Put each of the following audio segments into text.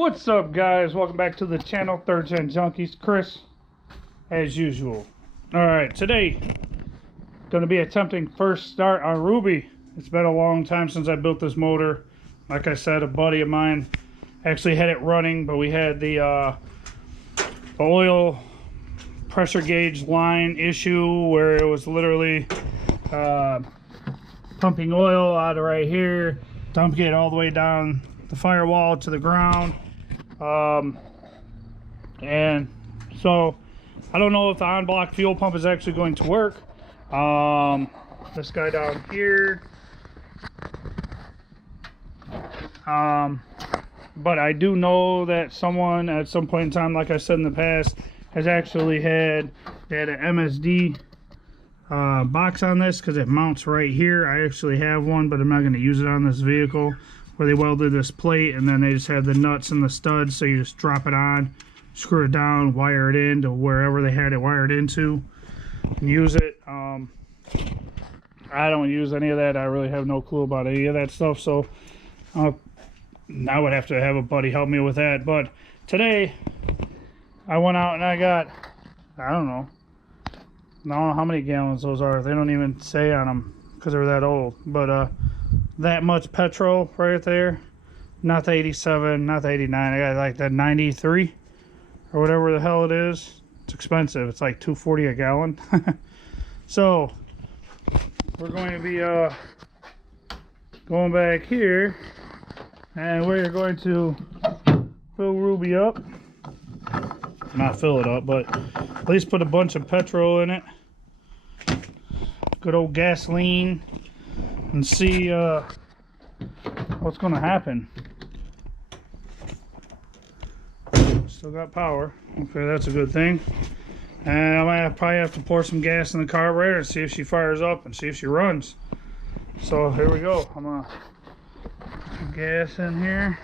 What's up, guys? Welcome back to the channel, Third Gen Junkies. Chris, as usual. Alright, today going to be attempting first start on Ruby. It's been a long time since I built this motor. Like I said, a buddy of mine actually had it running, but we had the oil pressure gauge line issue where it was literally pumping oil out of right here, dumping it all the way down the firewall to the ground. And so I don't know if the on-block fuel pump is actually going to work. This guy down here, but I do know that someone at some point in time, like I said in the past, has actually had an MSD box on this, because it mounts right here. I actually have one, but I'm not going to use it on this vehicle, where they welded this plate and then they just have the nuts and the studs, so you just drop it on, screw it down, wire it into wherever they had it wired into, and use it. I don't use any of that. I really have no clue about any of that stuff, so I would have to have a buddy help me with that. But today I went out and I got, I don't know how many gallons those are. They don't even say on them because they're that old, but that much petrol right there. Not the 87, not the 89. I got like the 93 or whatever the hell it is. It's expensive. It's like $2.40 a gallon. So we're going to be going back here, and we're going to fill Ruby up. Not fill it up, but at least put a bunch of petrol in it. Good old gasoline. And see what's going to happen. Still got power. Okay, that's a good thing. And I might probably have to pour some gas in the carburetor and see if she fires up and see if she runs. So here we go. I'm going to put some gas in here.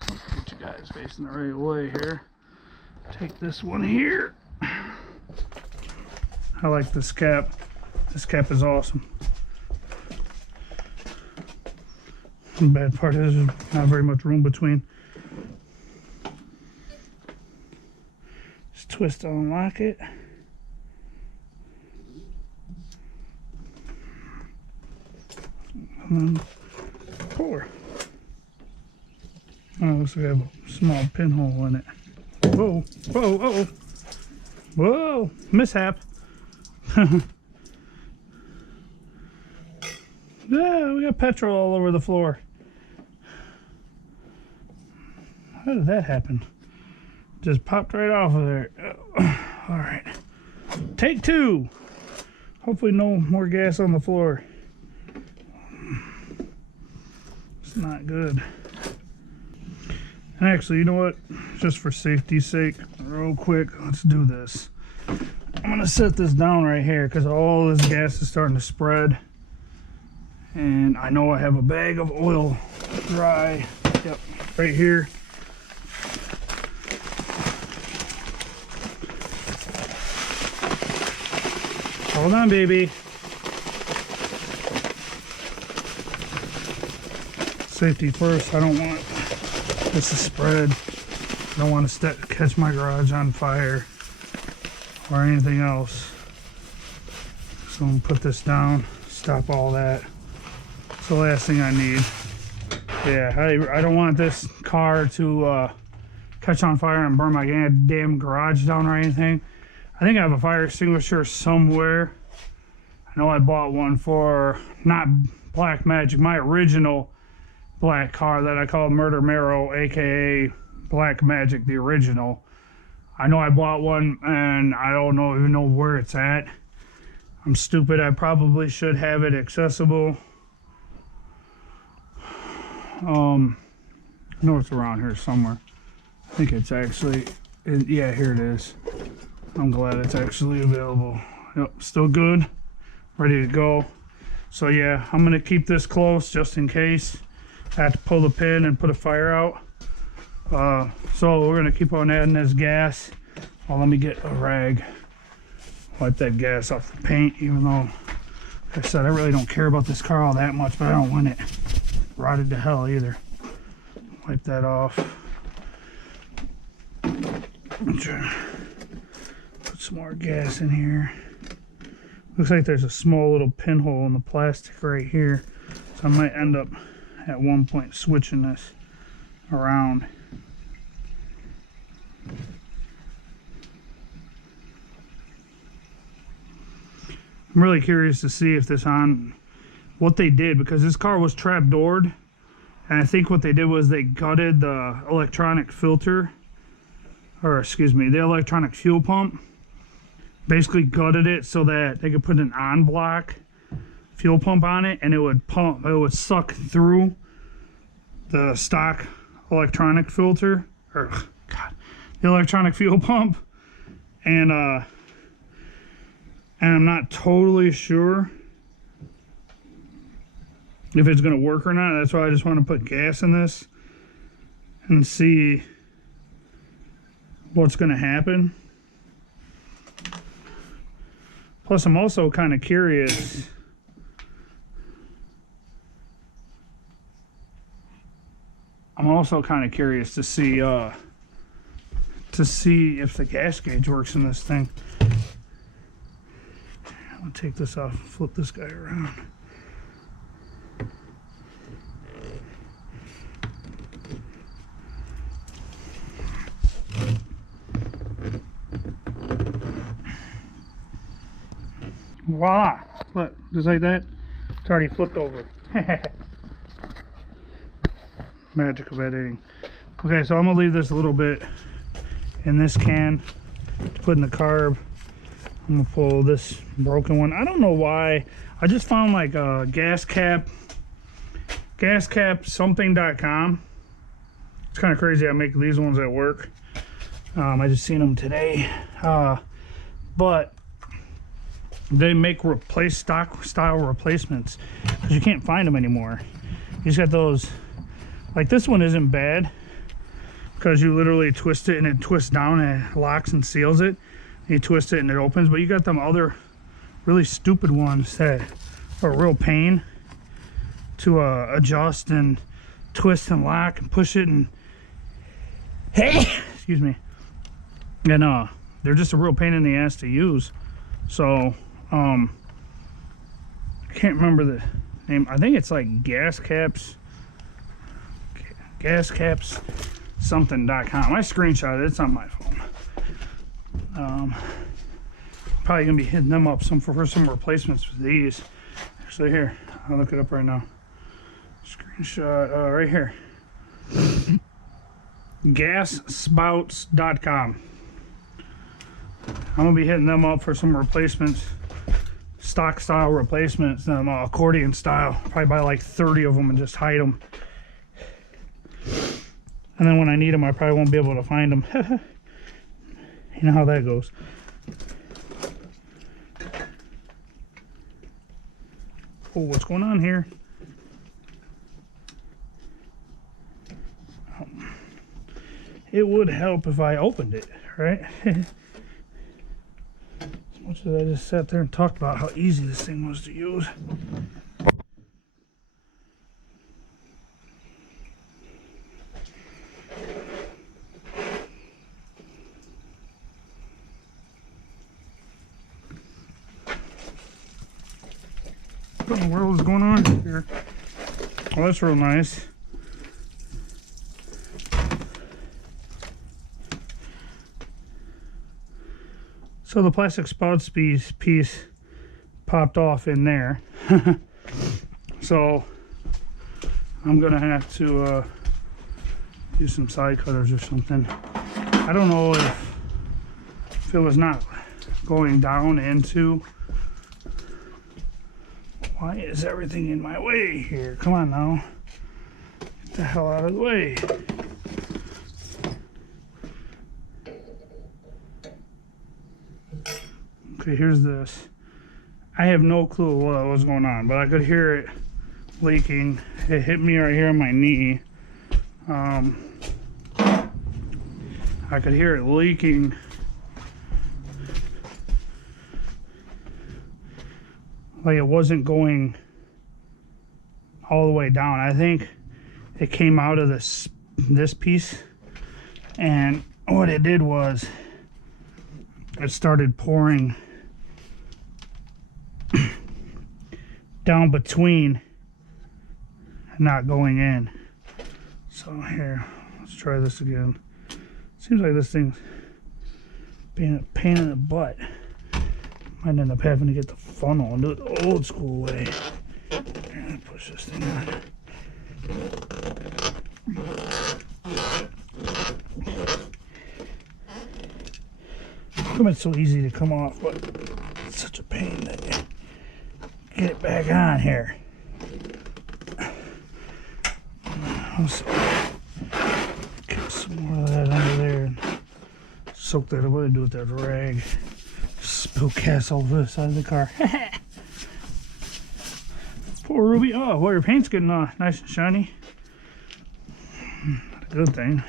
Get you guys facing the right way here. Take this one here. I like this cap. This cap is awesome. The bad part is there's not very much room between. Just twist to unlock it. And then pour. Oh, looks like I have a small pinhole in it. Whoa, whoa, uh-oh. Whoa, mishap. Yeah, we got petrol all over the floor. How did that happen? Just popped right off of there. All right. Take two. Hopefully no more gas on the floor. It's not good. Actually, you know what? Just for safety's sake, real quick, let's do this. I'm going to set this down right here because all this gas is starting to spread. And I know I have a bag of oil dry. Yep, right here. Hold on, baby. Safety first. I don't want this to spread. I don't want to catch my garage on fire or anything else. So I'm going to put this down, stop all that. It's the last thing I need. Yeah, I don't want this car to catch on fire and burn my damn garage down or anything. I think I have a fire extinguisher somewhere. I know I bought one for, not Black Magic, my original black car that I call Murder Marrow, aka Black Magic, the original. I know I bought one and I don't even know where it's at. I'm stupid. I probably should have it accessible. I know it's around here somewhere. I think it's actually, yeah, here it is. I'm glad it's actually available. Yep, still good, ready to go. So yeah, I'm gonna keep this close just in case I have to pull the pin and put a fire out. So we're gonna keep on adding this gas. Well, let me get a rag, wipe that gas off the paint, even though, like I said, I really don't care about this car all that much, but I don't want it rotted to hell either. Wipe that off. I'm trying to put some more gas in here. Looks like there's a small little pinhole in the plastic right here. So I might end up at one point switching this around. I'm really curious to see if what they did, because this car was trap-doored, and I think what they did was they gutted the electronic filter, or excuse me, the electronic fuel pump. Basically gutted it so that they could put an on-block fuel pump on it, and it would suck through the stock electronic filter, or God, the electronic fuel pump. And I'm not totally sure if it's gonna work or not. That's why I just want to put gas in this and see what's gonna happen. Plus, I'm also kind of curious. I'm also kind of curious to see if the gas gauge works in this thing. I'll take this off and flip this guy around. Voila! Look, just like that. It's already flipped over. Magic of editing. Okay, so I'm gonna leave this a little bit in this can to put in the carb. I'm gonna pull this broken one. I don't know why. I just found like a gascapsomething.com. It's kind of crazy. I make these ones at work. I just seen them today. But they make stock style replacements because you can't find them anymore. You just got those. Like this one isn't bad because you literally twist it and it twists down and it locks and seals it. You twist it and it opens. But you got them other really stupid ones that are a real pain to adjust and twist and lock and push it and excuse me. And they're just a real pain in the ass to use. So I can't remember the name. I think it's like gascapsomething.com. I screenshot it. It's on my phone. Probably gonna be hitting them up for some replacements for these. Actually, here, I'll look it up right now. Screenshot right here. Gasspouts.com. I'm gonna be hitting them up for some replacements, stock style replacements, accordion style. Probably buy like 30 of them and just hide them. And then when I need them, I probably won't be able to find them. You know how that goes. Oh, what's going on here? It would help if I opened it, right? As much as I just sat there and talked about how easy this thing was to use. What in the world is going on here? Well, that's real nice. So the plastic spouts piece popped off in there. So I'm gonna have to use some side cutters or something. I don't know if it was not going down into. Why is everything in my way here? Come on now. Get the hell out of the way. Okay, here's this. I have no clue what was going on, but I could hear it leaking. It hit me right here on my knee. I could hear it leaking. Like it wasn't going all the way down. I think it came out of this piece and what it did was it started pouring down between, not going in. So here, let's try this again. Seems like this thing's being a pain in the butt. Might end up having to get the funnel and do it the old school way. Here, push this thing on. It's so easy to come off, but it's such a pain that you get it back on here. Let's get some more of that under there and soak that away. Do with that rag. Spill gas all over the side of the car. Poor Ruby. Oh, well, your paint's getting nice and shiny. Not a good thing.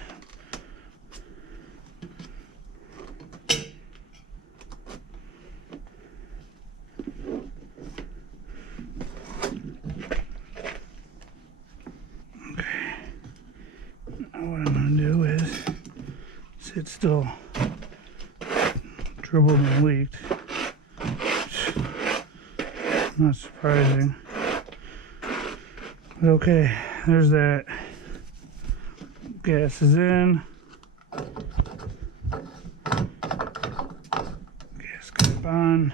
It's still dribbled and leaked. Not surprising. But okay, there's that. Gas is in. Gas cap on.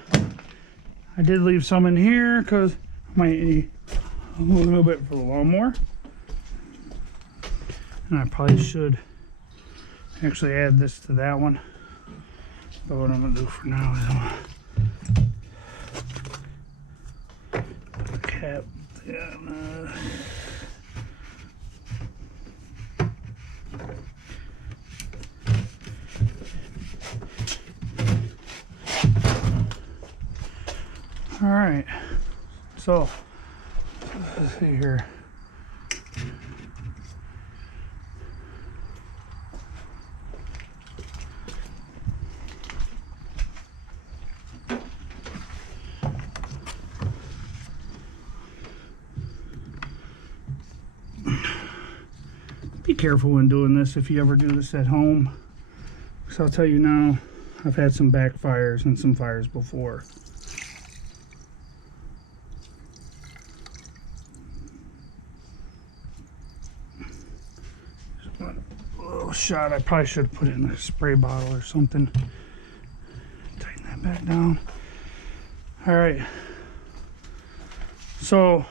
I did leave some in here because I might need a little bit for the lawnmower. And I probably should actually add this to that one. But what I'm going to do for now is I'm going to put the cap down. All right, so let's see here. Be careful when doing this if you ever do this at home, because I'll tell you now, I've had some backfires and some fires before. Just want a little shot. I probably should have put it in a spray bottle or something. Tighten that back down. All right. So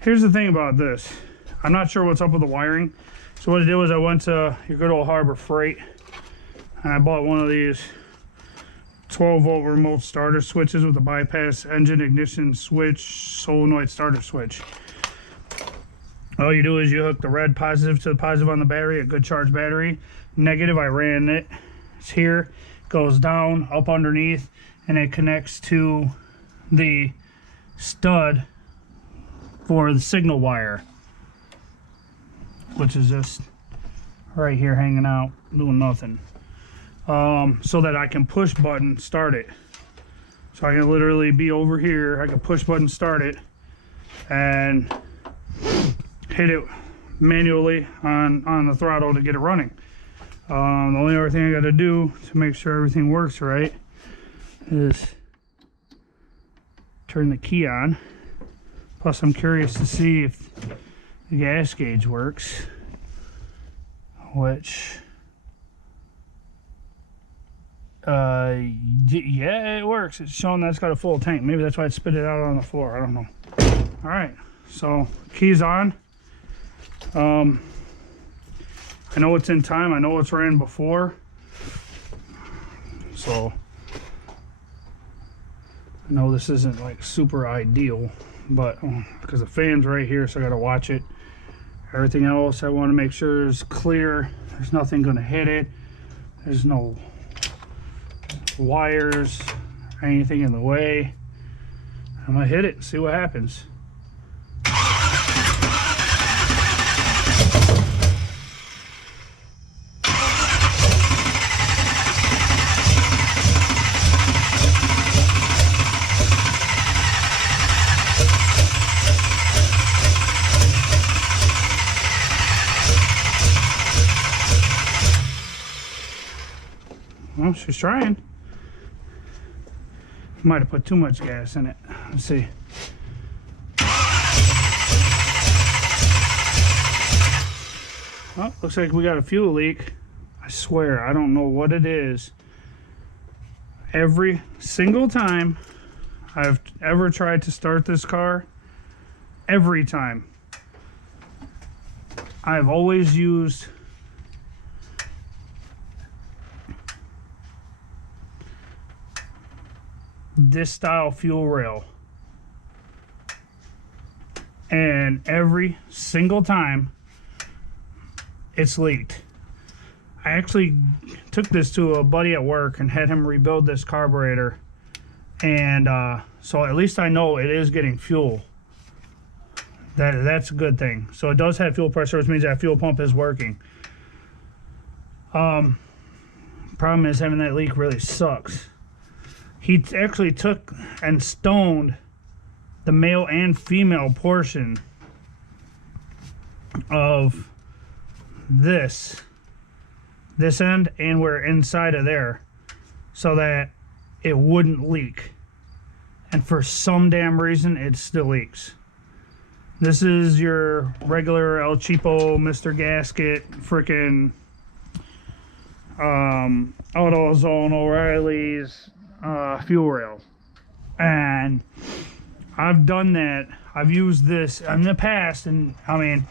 here's the thing about this. I'm not sure what's up with the wiring. So what I did was I went to your good old Harbor Freight and I bought one of these 12-volt remote starter switches with a bypass engine ignition switch, solenoid starter switch. All you do is you hook the red positive to the positive on the battery, a good charged battery. Negative, I ran it. It's here, goes down, up underneath, and it connects to the stud for the signal wire, which is just right here hanging out, doing nothing. So that I can push button start it. So I can literally be over here, I can push button start it and hit it manually on the throttle to get it running. The only other thing I got to do to make sure everything works right is turn the key on. Plus I'm curious to see if the gas gauge works, which yeah, it works. It's showing that it's got a full tank. Maybe that's why it spit it out on the floor. I don't know. All right, so key's on. I know it's in time. I know it's ran before, so I know this isn't like super ideal, but because the fan's right here, so I got to watch it. Everything else I want to make sure is clear. There's nothing going to hit it. There's no wires or anything in the way. I'm going to hit it and see what happens. Well, she's trying. Might have put too much gas in it. Let's see. Well, looks like we got a fuel leak. I swear, I don't know what it is. Every single time I've ever tried to start this car, every time, I've always used this style fuel rail, and every single time it's leaked. I actually took this to a buddy at work and had him rebuild this carburetor, and so at least I know it is getting fuel. That's a good thing. So it does have fuel pressure, which means that fuel pump is working. Problem is, having that leak really sucks. He actually took and stoned the male and female portion of this end, and we're inside of there, so that it wouldn't leak. And for some damn reason, it still leaks. This is your regular El Cheapo Mr. Gasket freaking AutoZone O'Reilly's fuel rail. And I've done that. I've used this in the past, and I mean,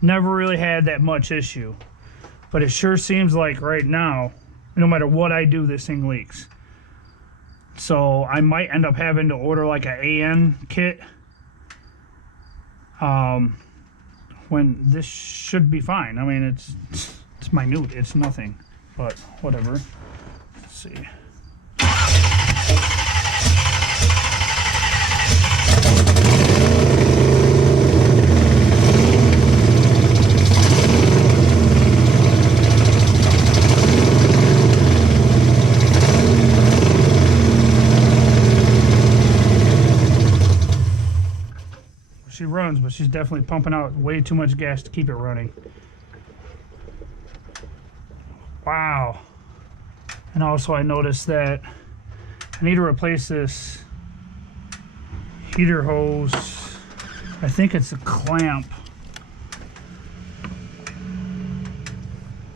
never really had that much issue. But it sure seems like right now, no matter what I do, this thing leaks. So I might end up having to order like an AN kit, when this should be fine. I mean, it's minute, it's nothing, but whatever. Let's see. She runs, but she's definitely pumping out way too much gas to keep it running. Wow. And also I noticed that I need to replace this heater hose. I think it's a clamp,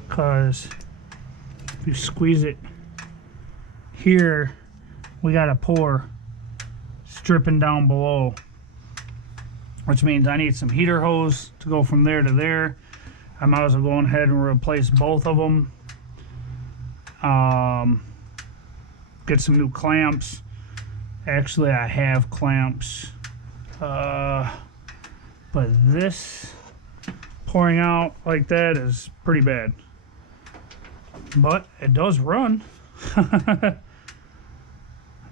because if you squeeze it here, we got a pour stripping down below, which means I need some heater hose to go from there to there. I might as well go ahead and replace both of them. Get some new clamps. Actually, I have clamps. But this pouring out like that is pretty bad. But it does run. It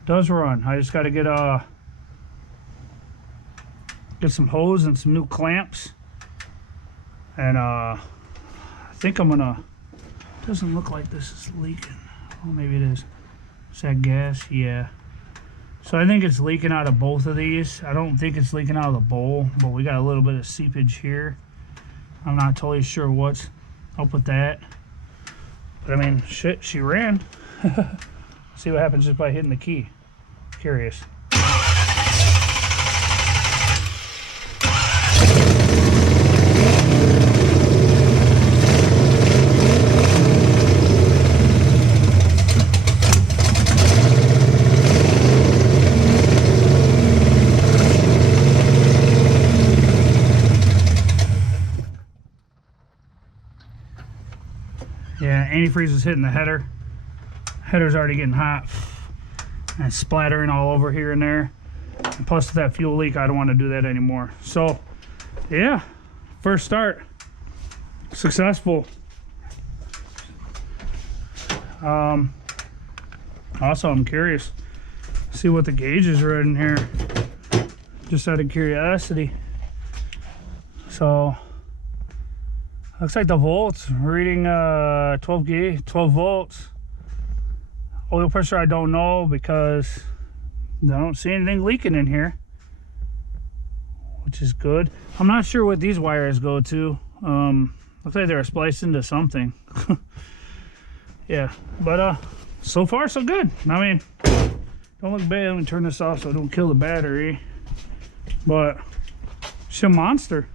does run. I just got to get some hose and some new clamps, and I think I'm gonna, doesn't look like this is leaking. Oh, maybe it is. Is that gas? Yeah. So I think it's leaking out of both of these. I don't think it's leaking out of the bowl, but we got a little bit of seepage here. I'm not totally sure what's up with that, but I mean, shit, she ran. See what happens just by hitting the key. Curious. Yeah, antifreeze is hitting the header. Header's already getting hot and splattering all over here and there. And plus that fuel leak, I don't want to do that anymore. So yeah, first start successful. Also, I'm curious, see what the gauges are in here, just out of curiosity. So looks like the volts reading 12 volts. Oil pressure I don't know, because I don't see anything leaking in here, which is good. I'm not sure what these wires go to. Looks like they're spliced into something. Yeah, but so far so good. I mean, don't look bad. Let me turn this off so I don't kill the battery. But she's a monster.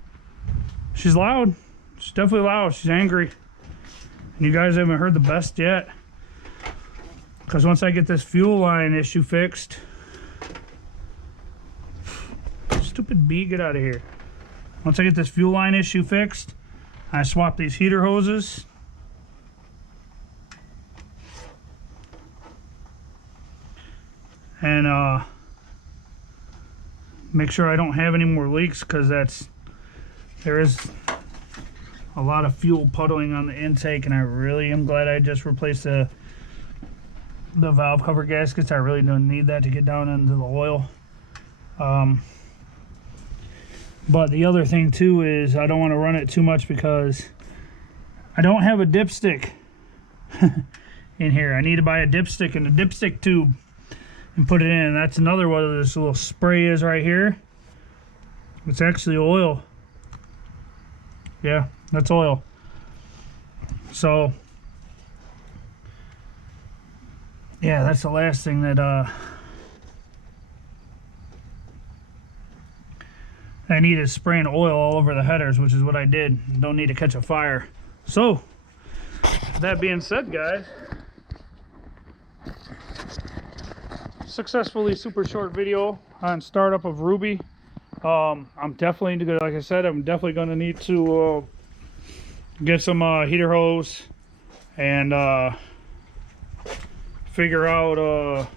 She's loud. She's definitely loud. She's angry. And you guys haven't heard the best yet. Because once I get this fuel line issue fixed... Stupid bee, get out of here. Once I get this fuel line issue fixed, I swap these heater hoses. And make sure I don't have any more leaks, because there is a lot of fuel puddling on the intake, and I really am glad I just replaced the valve cover gaskets. I really don't need that to get down into the oil. But the other thing too is I don't want to run it too much because I don't have a dipstick in here. I need to buy a dipstick and a dipstick tube and put it in. That's another one of this little spray is right here. It's actually oil. Yeah, that's oil. So yeah, that's the last thing that I need is spraying oil all over the headers, which is what I did. Don't need to catch a fire. So, that being said, guys, successfully super short video on startup of Ruby. I'm definitely gonna, like I said, I'm definitely gonna need to get some heater hose and figure out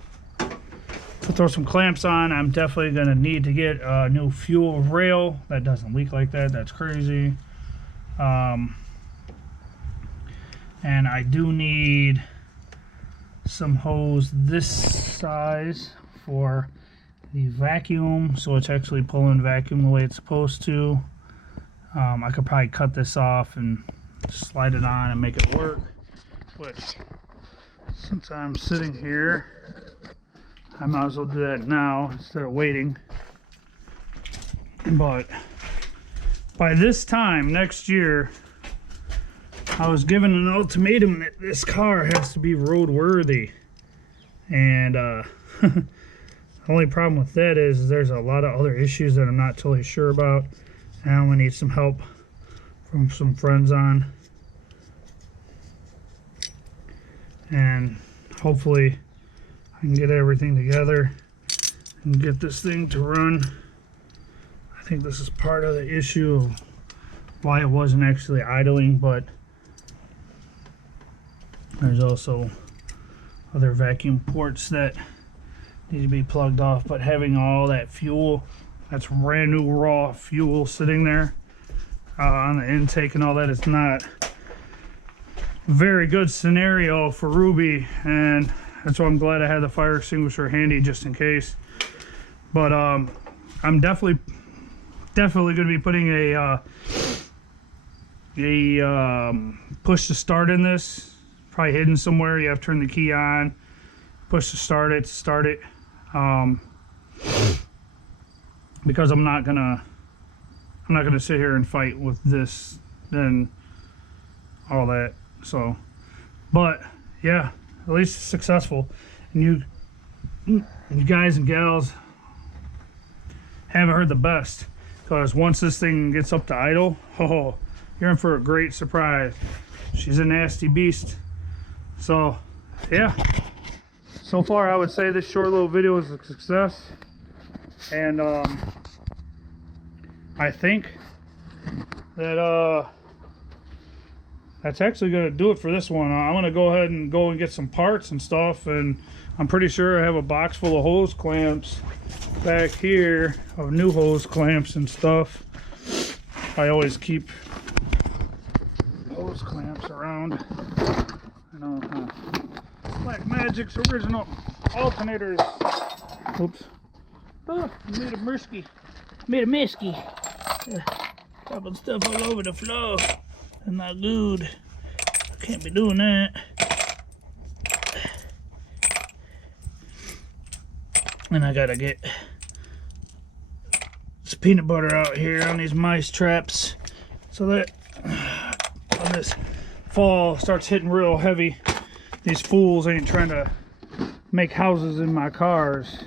to throw some clamps on. I'm definitely gonna need to get a new fuel rail that doesn't leak like that. That's crazy. And I do need some hose this size for the vacuum, so it's actually pulling vacuum the way it's supposed to. I could probably cut this off and slide it on and make it work, but since I'm sitting here, I might as well do that now instead of waiting. But by this time next year, I was given an ultimatum that this car has to be roadworthy. And the only problem with that is there's a lot of other issues that I'm not totally sure about. And I'm gonna need some help from some friends on. And hopefully I can get everything together and get this thing to run. I think this is part of the issue of why it wasn't actually idling, but there's also other vacuum ports that need to be plugged off. But having all that fuel, that's brand new raw fuel sitting there on the intake and all that, it's not a very good scenario for Ruby, and that's why I'm glad I had the fire extinguisher handy just in case. But I'm definitely going to be putting a push to start in this, probably hidden somewhere. You have to turn the key on, push to start it, because I'm not gonna sit here and fight with this and all that. So, but yeah, at least it's successful. And you guys and gals haven't heard the best, because once this thing gets up to idle, oh, you're in for a great surprise. She's a nasty beast. So yeah, so far I would say this short little video is a success, and I think that that's actually going to do it for this one. I'm going to go ahead and get some parts and stuff, and I'm pretty sure I have a box full of hose clamps back here, of new hose clamps and stuff. I always keep hose clamps around. I know, Black Magic's original alternators. Oops. Oh, made a misky. Made a misky. Dropping stuff all over the floor. And not good. I can't be doing that. And I gotta get this peanut butter out here on these mice traps, so that when this fall starts hitting real heavy, these fools ain't trying to make houses in my cars.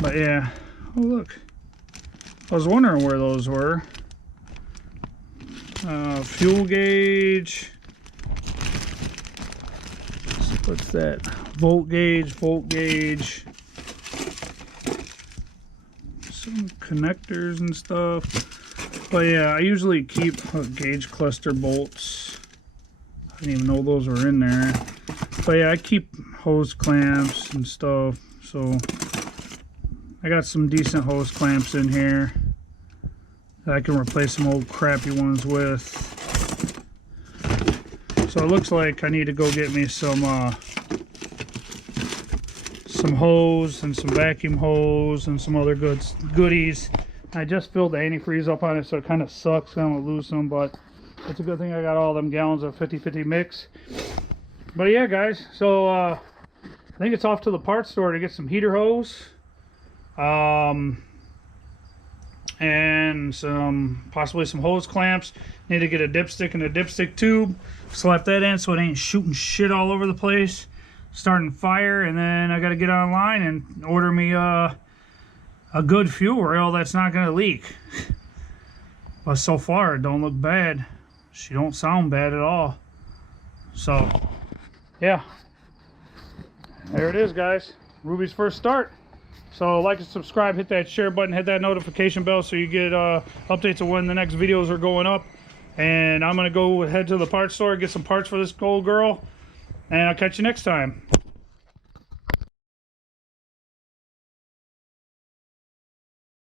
But yeah, oh look, I was wondering where those were. Fuel gauge. What's that? Volt gauge. Some connectors and stuff. But yeah, I usually keep gauge cluster bolts. I didn't even know those were in there. But yeah, I keep hose clamps and stuff. So I got some decent hose clamps in here that I can replace some old crappy ones with. So it looks like I need to go get me some hose and some vacuum hose and some other goodies. I just filled the antifreeze up on it, so it kind of sucks. I'm gonna lose some, but it's a good thing I got all them gallons of 50-50 mix. But yeah, guys, so I think it's off to the parts store to get some heater hose, and possibly some hose clamps. Need to get a dipstick and a dipstick tube, slap that in so it ain't shooting shit all over the place, starting fire. And then I got to get online and order me a good fuel rail that's not going to leak. But so far it don't look bad. She don't sound bad at all. So yeah, there it is, guys. Ruby's first start. So like and subscribe, hit that share button, hit that notification bell so you get updates of when the next videos are going up. And I'm gonna go head to the parts store, get some parts for this old girl, and I'll catch you next time.